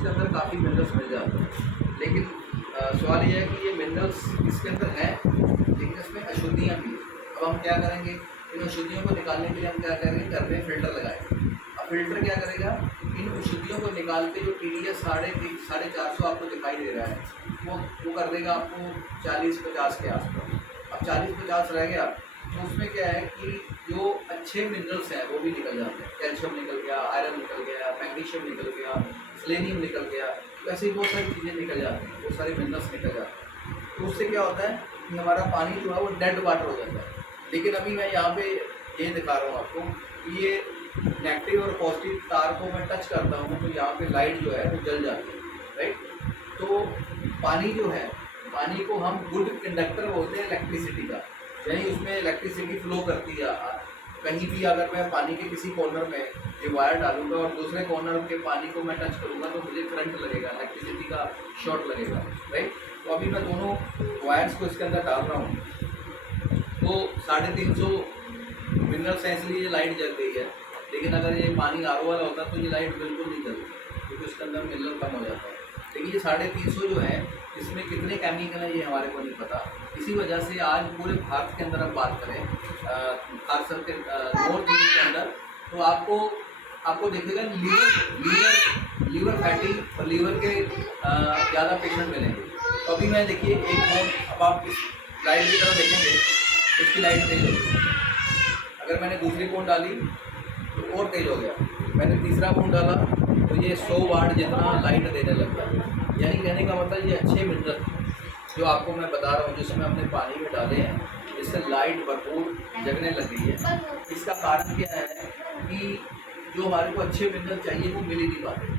उसके अंदर काफ़ी मिनरल्स मिल जाते हैं। लेकिन सवाल ये है कि ये मिनरल्स इसके अंदर हैं, लेकिन इसमें अशुद्धियाँ भी हैं। अब हम क्या करेंगे, इन अशुद्धियों को निकालने के लिए हम क्या करेंगे, घर में फ़िल्टर लगाएंगे। अब फ़िल्टर क्या करेगा, इन अशुद्धियों को निकाल के जो TDS 450 आपको दिखाई दे रहा है, वो कर देगा आपको 40-50 के आसपास। अब 40-50 रह गया तो उसमें क्या है कि जो अच्छे मिनरल्स हैं वो भी निकल जाते हैं। कैल्शियम निकल गया, आयरन निकल गया, मैग्नीशियम निकल गया, सेलेनियम निकल गया, तो ऐसे ही बहुत सारी चीज़ें निकल जाती हैं, बहुत सारे मिनरल्स निकल जाते हैं। तो उससे क्या होता है कि हमारा पानी जो है वो डेड वाटर हो जाता है। लेकिन अभी मैं यहाँ पे ये दिखा रहा हूँ आपको कि ये नेगेटिव और पॉजिटिव तार को मैं टच करता हूँ तो यहाँ पे लाइट जो है वो जल जाती है, राइट। तो पानी जो है, पानी को हम गुड कंडक्टर बोलते हैं इलेक्ट्रिसिटी का, यानी उसमें इलेक्ट्रिसिटी फ्लो करती है। कहीं भी अगर मैं पानी के किसी कॉर्नर में ये वायर डालूंगा और दूसरे कॉर्नर के पानी को मैं टच करूंगा तो मुझे करंट लगेगा, इलेक्ट्रिसिटी का शॉर्ट लगेगा, राइट। तो अभी मैं दोनों वायर्स को इसके अंदर डाल रहा हूँ तो 350 मिनरल्स हैं, इसलिए ये लाइट जल गई है। लेकिन अगर ये पानी RO वाला होता तो ये लाइट बिल्कुल नहीं जलती, क्योंकि उसके अंदर मिनरल कम हो जाता है। लेकिन ये 350 जो है इसमें कितने केमिकल हैं ये हमारे को नहीं पता। इसी वजह से आज पूरे भारत के अंदर हम बात करें, खासकर के नॉर्थ ईस्ट के अंदर, तो आपको देखेगा लीवर फैटी और लीवर के ज़्यादा पेशेंट मिलेंगे। तो अभी मैं देखिए एक फोन, अब आप इस लाइट की तरफ देखेंगे, इसकी लाइट तेज हो गई। अगर मैंने दूसरी फोन डाली तो और तेज हो गया, मैंने तीसरा फोन डाला तो ये 100 वाट जितना लाइट देने लग गया। यानी कहने का मतलब ये अच्छे मिनरल जो आपको मैं बता रहा हूँ, जिसमें अपने पानी में डाले हैं, इससे लाइट भरपूर जगने लग गई है। इसका कारण क्या है कि जो हमारे को अच्छे मिनरल चाहिए वो मिल ही नहीं पाते।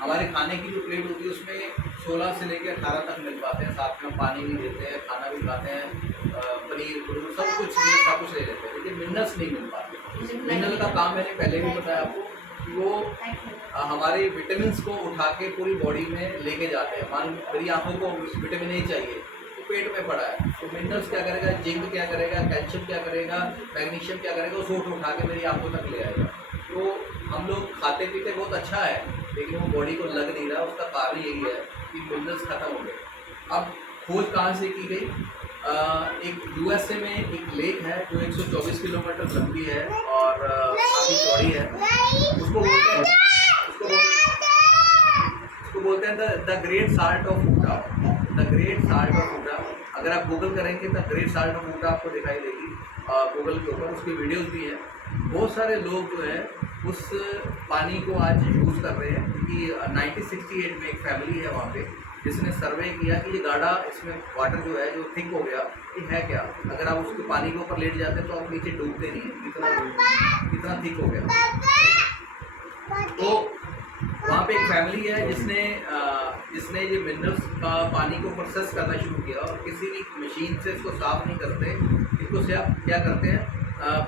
हमारे खाने की जो प्लेट होती है उसमें 16 से लेकर 18 तक मिल पाते हैं, साथ में हम पानी भी देते हैं, खाना भी खाते हैं, पनीर सब कुछ ले लेते हैं, लेकिन मिनरल्स नहीं मिल पाते। मिनरल का काम मैंने पहले भी बताया आपको कि वो हमारे विटामिन्स को उठा के पूरी बॉडी में लेके जाते हैं। मान मेरी आंखों को विटामिन A चाहिए तो पेट में पड़ा है, तो मिनरल्स क्या करेगा, जिंक क्या करेगा, कैल्शियम क्या करेगा, मैग्नीशियम क्या करेगा, उस उठा के मेरी आंखों तक ले आएगा। तो हम लोग खाते पीते बहुत अच्छा है, लेकिन वो बॉडी को लग नहीं रहा। उसका कारण यही है कि मिनरल्स खत्म हो गए। अब खोज कहाँ से की गई, एक USA में एक लेक है जो 124 किलोमीटर लंबी है और काफ़ी चौड़ी है। उसको बोलते हैं the great salt of Utah, the great salt of Utah. अगर आप गूगल करेंगे तो ग्रेट साल्ट ऑफ ऊटा आपको दिखाई देगी गूगल के ऊपर, उसकी वीडियोस भी हैं। बहुत सारे लोग जो है उस पानी को आज यूज़ कर रहे हैं, क्योंकि 1968 में एक फैमिली है वहाँ पे जिसने सर्वे किया कि ये गाढ़ा, इसमें वाटर जो है जो थिक हो गया, ये है क्या। अगर आप उसके पानी के ऊपर लेट जाते हैं तो आप नीचे डूबते नहीं हैं, इतना थिक हो गया। तो वहाँ पे एक फैमिली है जिसने ये मिनरल्स का पानी को प्रोसेस करना शुरू किया और किसी भी मशीन से इसको साफ़ नहीं करते। इसको क्या करते हैं,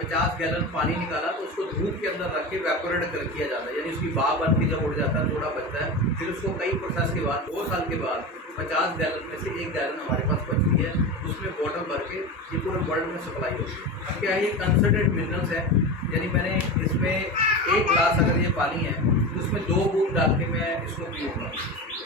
50 गैलन पानी निकाला तो उसको धूप के अंदर रख के वेपोरेट किया जाता है, यानी उसकी भाप बन के जब उड़ जाता है थोड़ा बचता है। फिर उसको कई प्रोसेस के बाद 2 साल के बाद 50 गैलन में से 1 गैलन हमारे पास बचती है, उसमें बॉटल भर के ये पूरे वर्ल्ड में सप्लाई होती है। अब क्या है, ये कंसनट्रेट मिनरल्स है, यानी मैंने इसमें 1 ग्लास अगर ये पानी है तो उसमें 2 बूंद डाल के मैं इसको पीऊँगा।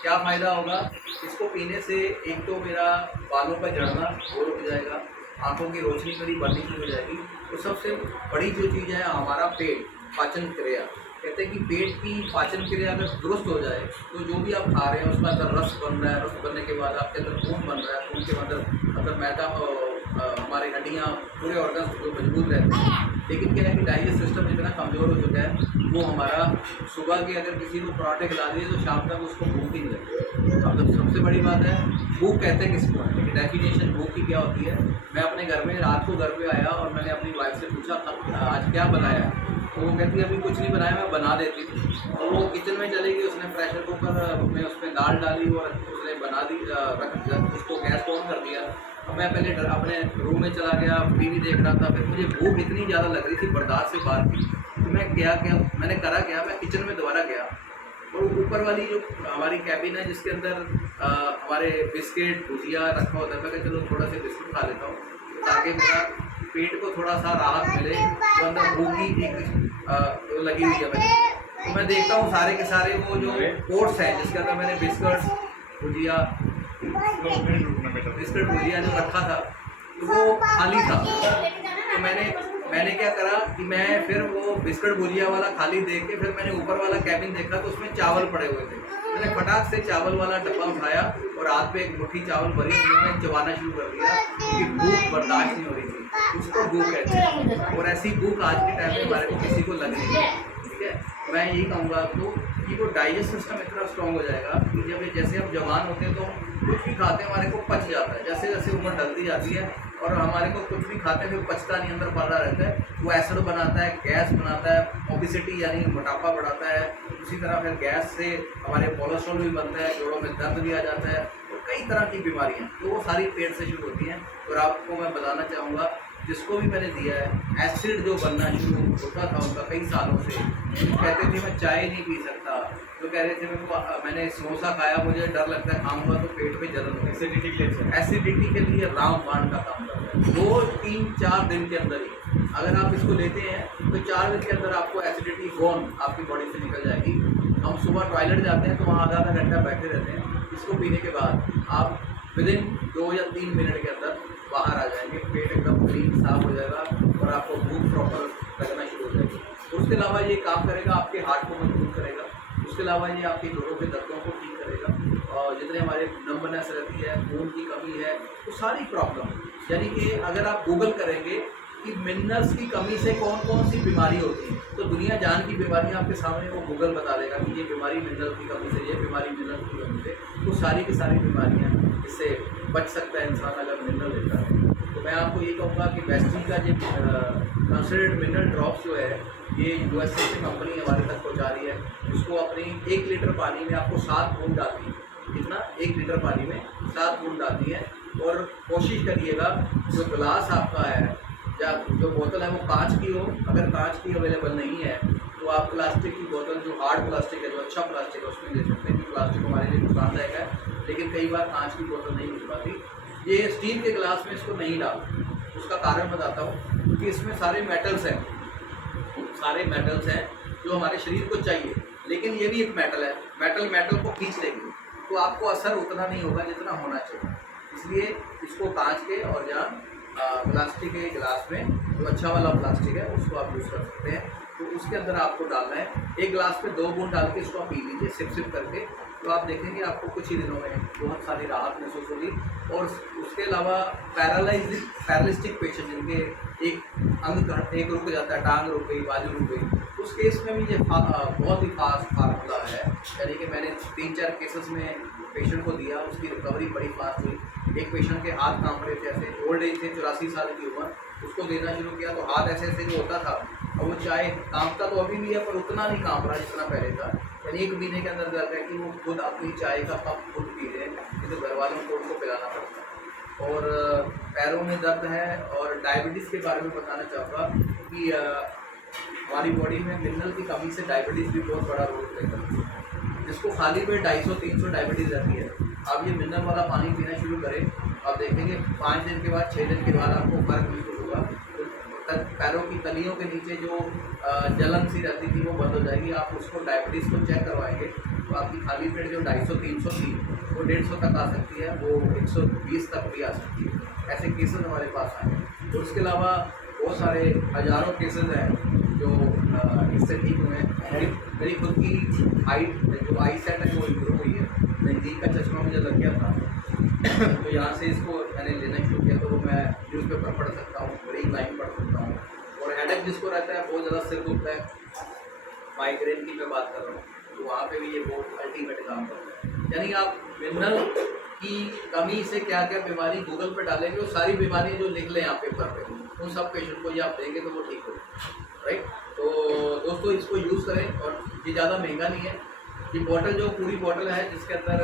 क्या फ़ायदा होगा इसको पीने से, एक तो मेरा बालों का झड़ना वो रुक जाएगा, आँखों की रोशनी मेरी बढ़नी शुरू हो जाएगी। तो सबसे बड़ी जो चीज़ है हमारा पेट, पाचन क्रिया। कहते हैं कि पेट की पाचन क्रिया अगर दुरुस्त हो जाए तो जो भी आप खा रहे हैं उसमें अंदर रस बन रहा है, रस बनने के बाद आपके अंदर खून बन रहा है, खून के अंदर मैदा, हमारी हड्डियाँ, पूरे ऑर्गन्स जो मजबूत रहते हैं। लेकिन क्या है कि डाइजेस्ट सिस्टम इतना कमज़ोर हो चुका है, वो हमारा सुबह के अगर किसी को पराठे खिला दिए तो शाम तक उसको भूख ही नहीं लगती। अब सबसे बड़ी बात है भूख कहते हैं किसको है, लेकिन डेफिनेशन भूख की क्या होती है। मैं अपने घर में रात को घर पे आया और मैंने अपनी वाइफ से पूछा आज क्या बनाया, तो वो कहती है अभी कुछ नहीं बनाया, मैं बना देती थी। और वो किचन में चली गई, उसने प्रेशर कुकर में उसमें दाल डाली और उसने बना दी, उसको गैस ऑन कर दिया। अब मैं पहले अपने रूम में चला गया, टीवी देख रहा था, फिर मुझे भूख इतनी ज़्यादा लग रही थी, बर्दाश्त से बाहर थी। तो मैंने करा क्या, मैं किचन में दोबारा गया और ऊपर वाली जो हमारी कैबिन है जिसके अंदर हमारे बिस्किट भुजिया रखा होता है, मैं कहा चलो थोड़ा सा बिस्कुट खा लेता हूँ ताकि मेरा पेट को थोड़ा सा राहत मिले। तो अंदर भूख की एक लगी हुई है, तो मैं देखता हूँ सारे के सारे वो जो कोट्स हैं जिसके अंदर मैंने बिस्किट भुजिया जो रखा था तो वो खाली था। तो मैंने क्या करा कि मैं फिर वो बिस्किट भुजिया वाला खाली देख के फिर मैंने ऊपर वाला कैबिन देखा तो उसमें चावल पड़े हुए थे। मैंने फटाक से चावल वाला डब्बा उठाया और हाथ पे एक मुट्ठी चावल भरी, मैंने चबाना शुरू कर दिया क्योंकि भूख बर्दाश्त नहीं हो रही थी। उसको भूख कहते हैं और ऐसी भूख आज के टाइम में हमारे को किसी को लग रही है। ठीक है, मैं यही कहूँगा आपको कि वो डाइजेस्ट सिस्टम इतना स्ट्रॉन्ग हो जाएगा कि जब जैसे हम जवान होते हैं तो कुछ भी खाते हैं हमारे को पच जाता है, जैसे जैसे उम्र ढलती जाती है और हमारे को कुछ भी खाते हैं फिर पचता नहीं, अंदर पड़ा रहता है, वो एसिड बनाता है, गैस बनाता है, ओबेसिटी यानी मोटापा बढ़ाता है। उसी तरह फिर गैस से हमारे कोलेस्ट्रॉल भी बनता है, जोड़ों में दर्द भी आ जाता है और कई तरह की बीमारियाँ, तो वो सारी पेट से शुरू होती हैं। और आपको मैं बताना चाहूँगा जिसको भी मैंने दिया है एसिड जो बनना शुरू होता था उनका कई सालों से, कहते थे मैं चाय नहीं पी सकता, तो कह रहे थे मैंने समोसा खाया मुझे डर लगता है खाऊंगा तो पेट में जलन होगी। एसिडिटी के लिए रामबाण का काम करता है। 2, 3, 4 दिन के अंदर ही अगर आप इसको लेते हैं तो 4 दिन के अंदर आपको एसिडिटी गॉन आपकी बॉडी से निकल जाएगी। हम सुबह टॉयलेट जाते हैं तो वहाँ आधा घंटा बैठे रहते हैं, इसको पीने के बाद आप विदिन 2 या 3 मिनट के अंदर बाहर आ जाएंगे, पेट एकदम क्लीन साफ हो जाएगा और आपको भूख प्रॉपर लगना शुरू हो जाएगी। उसके अलावा ये काम करेगा, आपके हार्ट को मजबूत करेगा, उसके अलावा ये आपके जोड़ों के दर्दों को ठीक करेगा और जितने हमारे नंबनेस रहती है, खून की कमी है, तो सारी प्रॉब्लम, यानी कि अगर आप गूगल करेंगे कि मिनरल्स की कमी से कौन कौन सी बीमारी होती है तो दुनिया जान की बीमारियां आपके सामने वो गूगल बता देगा कि ये बीमारी मिनरल की कमी से, ये बीमारी मिनरल की कमी से, तो सारी की सारी बीमारियां इससे बच सकता है इंसान अगर मिनरल लेता है। तो मैं आपको ये कहूँगा कि वेस्टी का जो कंसनट्रेटेड मिनरल ड्रॉप्स जो है ये यूएसए से कंपनी हमारे तक पहुँचा रही है। इसको अपनी 1 लीटर पानी में आपको 7 बूंद डालती है, कितना 1 लीटर पानी में 7 बूंद डालती है। और कोशिश करिएगा जो गिलास आपका है या जो बोतल है वो कांच की हो, अगर कांच की अवेलेबल नहीं है तो आप प्लास्टिक की बोतल, जो हार्ड प्लास्टिक है, जो अच्छा प्लास्टिक है उसमें ले सकते हैं कि प्लास्टिक हमारे लिए नुकसानदायक है, लेकिन कई बार कांच की बोतल नहीं मिल पाती। ये स्टील के गिलास में इसको नहीं डाल, उसका कारण बताता हूँ क्योंकि इसमें सारे मेटल्स हैं जो हमारे शरीर को चाहिए, लेकिन ये भी एक मेटल है, मेटल को खींच लेगी तो आपको असर उतना नहीं होगा जितना होना चाहिए। इसलिए इसको कांच के और या प्लास्टिक के गिलास में, जो अच्छा वाला प्लास्टिक है उसको आप यूज़ कर सकते हैं। तो उसके अंदर आपको डालना है, 1 गिलास में 2 बूंद डाल के इसको आप पी लीजिए सिप करके, तो आप देखेंगे आपको कुछ ही दिनों में बहुत सारी राहत महसूस होगी। और उसके अलावा पैरालिस्टिक पेशेंट जिनके एक रुक जाता है, टांग रुक गई, बाजू रुक गई, उस केस में भी ये बहुत ही फास्ट फार्मूला है। यानी कि मैंने 3-4 केसेस में पेशेंट को दिया, उसकी रिकवरी बड़ी फास्ट हुई। एक पेशेंट के हाथ कांप रहे थे, ऐसे ओल्ड एज थे, 84 साल की उम्र, उसको देना शुरू किया तो हाथ ऐसे ऐसे जो होता था, और वो चाय कांपता तो अभी भी है पर उतना नहीं कांप रहा जितना पहले था। यानी 1 महीने के अंदर दर्द है कि वो खुद अपनी चाय का कप खुद पी रहे हैं, नहीं तो घर वालों को उनको पिलाना पड़ता है। और पैरों में दर्द है। और डायबिटीज़ के बारे में बताना चाहूँगा कि हमारी बॉडी में मिनरल की कमी से डायबिटीज़ भी बहुत बड़ा रोल प्ले करती है। जिसको खाली पेट 250-300 डायबिटीज़ रहती है, आप ये मिनरल वाला पानी पीना शुरू करें, आप देखेंगे 5 दिन के बाद, 6 दिन के बाद आपको फ़र्क महसूस होगा। पैरों की तलियों के नीचे जो जलन सी रहती थी वो बंद हो जाएगी। आप उसको डायबिटीज़ को चेक करवाएंगे तो आपकी खाली पेट जो 250-300 थी वो 150 तक आ सकती है, वो 120 तक भी आ सकती है। ऐसे केसेस हमारे पास आए हैं। तो उसके अलावा बहुत सारे हज़ारों केसेस हैं जो इससे ठीक हुए हैं। मेरी खुद की आई सेट है वो इम्प्रूव हुई है। नज़दीक का चश्मा मुझे लग गया था तो यहाँ से इसको मैंने लेना शुरू किया, तो मैं न्यूज़पेपर पढ़ सकता हूँ, ब्रेक लाइन पढ़ सकता हूँ। और हेडेक जिसको रहता है, बहुत ज़्यादा सिर दुखता है, माइग्रेन की मैं बात कर रहा हूँ, तो वहाँ पे भी ये बहुत अल्टीमेट काम करता है। यानी आप मिनरल की कमी से क्या क्या बीमारी गूगल पे डालेंगे, वो सारी बीमारियाँ जो लिख लें आप पेपर पे, उन सब पेशेंट को ये आप देंगे तो वो ठीक हो, राइट। तो दोस्तों इसको यूज़ करें, और ये ज़्यादा महंगा नहीं है। ये बॉटल जो पूरी बॉटल है जिसके अंदर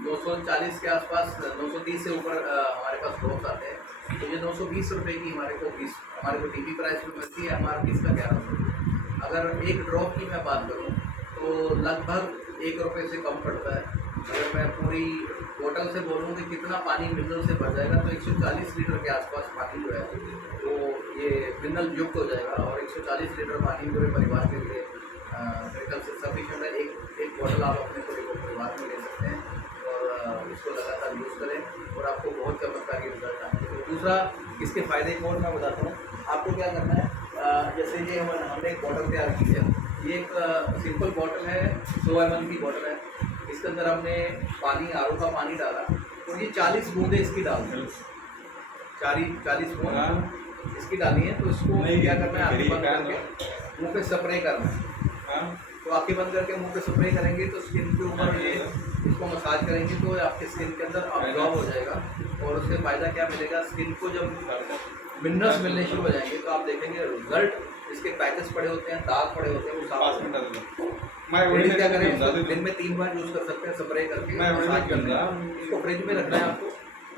240 के आसपास, 230 से ऊपर हमारे पास ड्रॉप्स आते हैं, तो ये 920 रुपये की हमारे को टीपी प्राइस में मिलती है। MRP इसका 1100। अगर एक ड्रॉप की मैं बात करूँ तो लगभग 1 रुपये से कम पड़ता है। अगर मैं पूरी बोतल से बोलूँ कि कितना पानी मिनरल से भर जाएगा तो 140 लीटर के आसपास पानी जो है वो ये मिनरल युक्त हो जाएगा और 140 लीटर पानी पूरे परिवार के लिए मेरे ख्याल से सफिशिएंट है। एक बॉटल आप अपने पूरे परिवार में ले सकते हैं और इसको लगातार यूज़ करें और आपको बहुत चमत्कारी रिजल्ट आएंगे। तो दूसरा इसके फ़ायदे को और मैं बताता हूँ। आपको क्या करना है, जैसे ये हमने एक बॉटल तैयार की है। ये एक सिंपल बॉटल है, 100 ml की बॉटल है। इसके अंदर हमने पानी, आरओ का पानी डाला और ये 40 बूंदे इसकी डाल दी, 40 बूंद इसकी डाली है। तो इसको क्या करना है, आँखें बंद करके मुँह पे स्प्रे करना है। तो आँखें बंद करके मुँह पे स्प्रे करेंगे तो स्किन के ऊपर ये इसको मसाज करेंगे तो आपके स्किन के अंदर अब्जॉर्ब हो जाएगा और उससे फ़ायदा क्या मिलेगा, स्किन को जब मिनरल्स मिलने शुरू हो जाएंगे तो आप देखेंगे रिजल्ट। इसके पैचेस पड़े होते हैं, दाग पड़े होते हैं, वो साफ क्या करें, दिन में 3 बार यूज़ कर सकते हैं स्प्रे करके, मसाज करना है। इसको फ्रिज में रखना है आपको,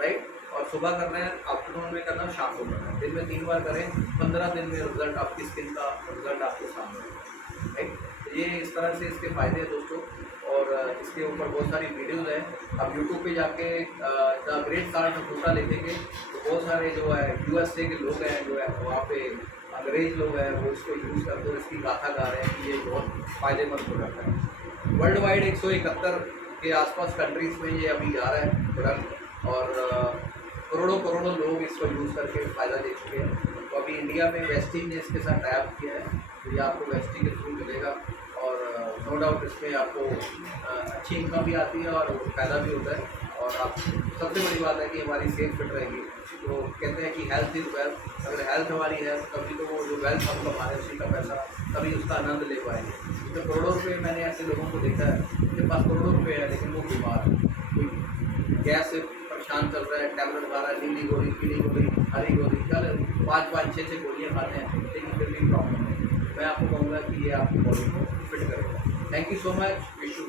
राइट, और सुबह करना है, आफ्टरनून में करना है, शाम को करना है। दिन में 3 बार करें, 15 दिन में रिजल्ट आपकी स्किन का रिजल्ट आपके सामने है, राइट। ये इस तरह से इसके फ़ायदे हैं दोस्तों और इसके ऊपर बहुत सारी वीडियोज़ हैं। आप यूट्यूब पे जाके द ग्रेट साल्ट फूटा लिखेंगे तो बहुत सारे जो है USA के लोग हैं, जो है वहाँ पे अंग्रेज़ लोग हैं, वो इसको यूज़ करते हुए इसकी गाथा गा रहे हैं कि ये बहुत फ़ायदेमंद प्रोडक्ट है। वर्ल्ड वाइड 171 के आसपास कंट्रीज़ में ये अभी जा रहा है प्रोडक्ट और करोड़ों लोग इसको यूज़ करके फ़ायदा ले चुके हैं। तो अभी इंडिया में वेस्टी ने इसके साथ टाइप किया है, तो ये आपको वेस्टी के थ्रू मिलेगा और नो डाउट इसमें आपको अच्छी इनकम भी आती है और फ़ायदा भी होता है। और आप सबसे बड़ी बात है कि हमारी सेहत फिट रहेगी। तो कहते हैं कि हेल्थ इज़ वेल्थ, अगर हेल्थ हमारी है तभी तो वो जो वेल्थ हम कमा रहे हैं उसी का पैसा तभी उसका आनंद ले पाएंगे। तो करोड़ों रुपये मैंने ऐसे लोगों को देखा है जिनके पास करोड़ों रुपये है लेकिन वो बीमार है, कोई गैस से परेशान चल रहा है, टैबलेट खा रहा है, नीली गोली, पीली गोली, हरी गोली, कल 5-5, 6-6 गोलियाँ खाते हैं लेकिन फिर भी प्रॉब्लम है। मैं आपको कहूँगा कि ये आपकी बॉडी को फिट करेगा। Thank you so much, wish you